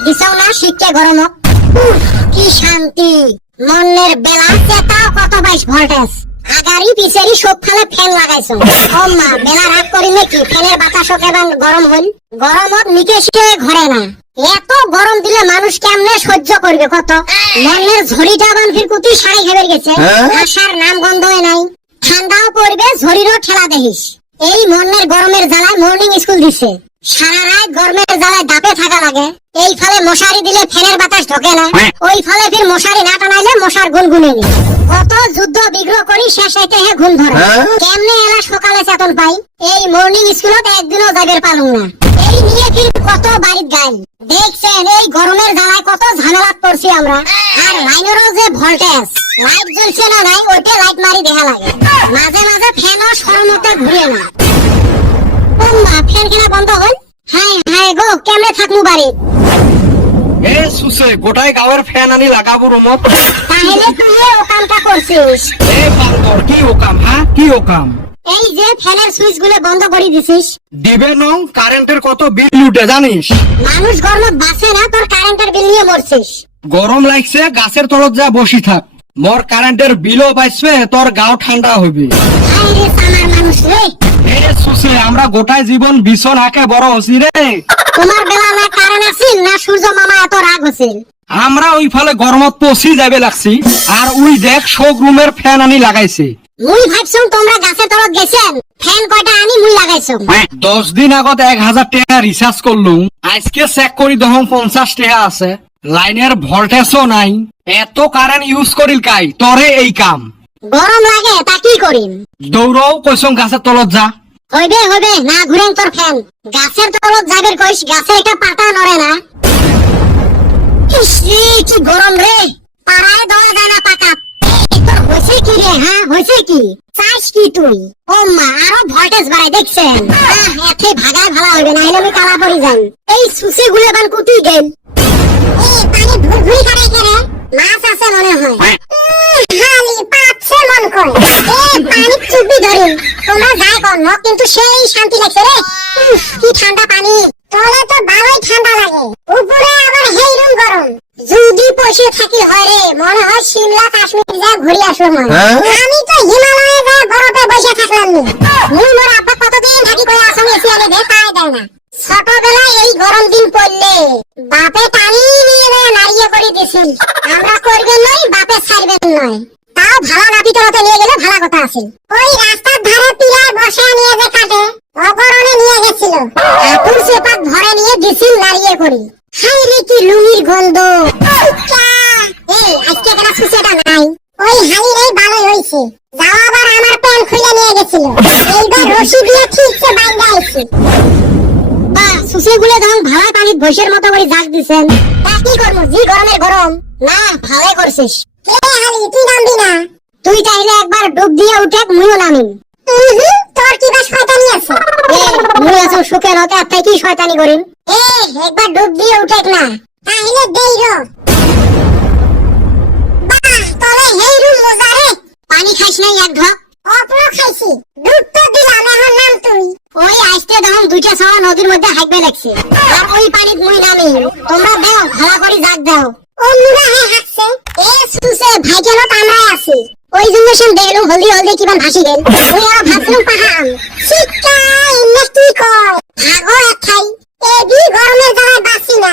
দিছাও না শিখকে গরম কি শান্তি মনের বেলা চেতাও কত 22 ভোল্টেজ আগারি পিছেরি সব ফালে ফ্যান লাগাইছো ও মা বেলা রাগ করি নাকি ফ্যানের বাতাসও কেমন গরম হইল গরমত নিকেশে ঘরে না এত গরম দিলে মানুষ কেমনে সহ্য করবে কত মনের ঝড়িটা বানফির কুতি সারাই ঘেবে গেছে আসার নাম গন্ধই নাই ঠান্ডাও পড়বে ঝড়িরও ঠেলা দেখিস এই মনের গরমের জ্বালায় মর্নিং স্কুল দিছে সারা রাত গরমের জ্বালায় দাপে থাকা লাগে এই ফালে মশারি দিলে ফ্যানের বাতাস ঢোকে না ওই ফালে ফির মশারি না টানাইলে মশার গুনগুনে নি কত যুদ্ধ বিগ্রহ করি শেষ হইতে হে ঘুম ধরে কেমনে এলা সকালে চেতন পাই এই মর্নিং স্কুলত একদিনও যাবের পালুম না এই নিয়ে ফির কত বাড়িত গাইল দেখছেন এই গরমের জ্বালায় কত ঝামেলাত পড়ছি আমরা আর লাইনেরও যে ভোল্টেজ লাইট জ্বলছে না নাই ওইটা লাইট মারি দেখা লাগে মাঝে মাঝে ফ্যানও সরমতে ঘুরে না ও মা ফ্যান কেনা বন্ধ হল হায় হায় গো কেমনে থাকমু বাড়ি এ সুসে গোটাই গাওয়ের ফ্যান আনি লাগাবো রুমত তাহলে তুই ও কামটা করছিস এ বান্দর কি ওকাম হ্যাঁ কি ওকাম এই যে ফ্যানের সুইচ গুলো বন্ধ করে দিছিস দিবে নং কারেন্টের কত বিল উঠে জানিস মানুষ গরমত বাঁচে না তোর কারেন্টের বিল নিয়ে মরছিস গরম লাগছে গাছের তলত যা বসি থাক মোর কারেন্টের বিলও বাঁচবে তোর গাও ঠান্ডা হইবে হায় রে সামার মানুষ রে এ সুসে আমরা গোটায় জীবন ভীষণ আঁকে বড় হসি রে তোমার বেলা না কারেন্ট আছিল না সূর্য মামা এত রাগ হছিল আমরা ওই ফালে গরমত পচি যাবে লাগছি আর ওই দেখ শোক রুমের ফ্যান আনি লাগাইছে মুই ভাবছুম তোমরা গাছের তলত গেছেন ফ্যান কয়টা আনি মুই লাগাইছুম 10 দিন আগত 1000 টাকা রিচার্জ করলুম আজকে চেক করি দেখুন 50 টাকা আছে লাইনের ভোল্টেজও নাই এত কারেন্ট ইউজ করিল কাই তরে এই কাম গরম লাগে তা কি করিম দৌড়াও কইসং গাছের তলত যা হইবে হইবে না ঘুরেন তোর ফ্যান গাছের তলত যাবের কইস গাছে একটা পাতা নড়ে না ইস রে, কি গরম রে পাড়ায় দেওয়া যায় না পাকা তোর হয়েছে কি রে হ্যাঁ হয়েছে কি চাস কি তুই ও মা আরো ভোল্টেজ বাড়াই দেখছেন এতে ভাগায় ভালো হইবে না হলে আমি কালা পড়ি যাই এই সুসে গুলে বান কুতি গেল পানি ভুরভুরি করে করে মাছ আছে মনে হয় হালি পাচ্ছে মন কয় পানি চুপি ধরিন তোমরা যাই কর ন কিন্তু সেই শান্তি লাগছে রে কি ঠান্ডা পানি তলে তো ভালোই ঠান্ডা লাগে উপরে আবার হেই রুম গরম যদি বসে থাকি হয় রে মনে হয় সিমলা কাশ্মীর যা ঘুরে আসলো মনে আমি তো হিমালয়ে যা বরফে বসে থাকলাম নি মুই মোর আব্বা কতদিন থাকি কই আসং এসি আলে দে তাই দেয় না ছোটবেলায় এই গরম দিন পড়লে বাপে টানি নিয়ে যায় নারিয়ে করে দিছিল আমরা করবেন নয় বাপে ছাড়বেন নয় তাও ভাড়া নাপিতরতে নিয়ে গেলে ভাড়া কথা আছে ওই রাস্তার ধারে পিলায় বসে নিয়ে যে কাটে অগরণে নিয়ে গেছিল আপুর সেপাত ভরে নিয়ে দিছিল নারিয়ে করি হাই রে কি লুঙ্গির গন্ধ এই আজকে কেন সুসেটা নাই ওই হালি রে ভালোই হইছে যাও আবার আমার প্যান খুলে নিয়ে গেছিল এইবার রশি দিয়ে ঠিকছে বাইন্দা আইছি বা সুসে গুলে ধং ভাড়া পানি বসের মতো করে জাগ দিছেন তা কি করব জি গরমের গরম না ভালো করছিস কে হালি তুই নামবি না তুই চাইলে একবার ডুব দিয়ে উঠে মুইও নামিম তোর কি বা শয়তানি আছে মুই আছো সুখে রতে আর কি শয়তানি করিম একবার ডুব দিয়ে উঠে না তাহলে দেই রো বাহ তলে হেই রুম মজা রে পানি খাইছ নাই এক ঢক অপুরো খাইছি দুধ তো দিলাম এখন নাম তুই ওই আইতে দেখুন দুইটা ছাওয়া নদীর মধ্যে হাইবে লাগছে আর ওই পানিত মুই নামি তোমরা দেও ভালো করে জাগ দাও ও মুরা হে হাসছে এ সুসে ভাইজানত আমরা আছি ওই জন্য সব দেখলো হলদি হলদি কিমান ভাসি গেল ওই আর ভাবছিলাম পাহাম শিক্ষা ইন্না কি কয় ভাগো এক খাই এই গরমের জ্বালায় বাঁচি না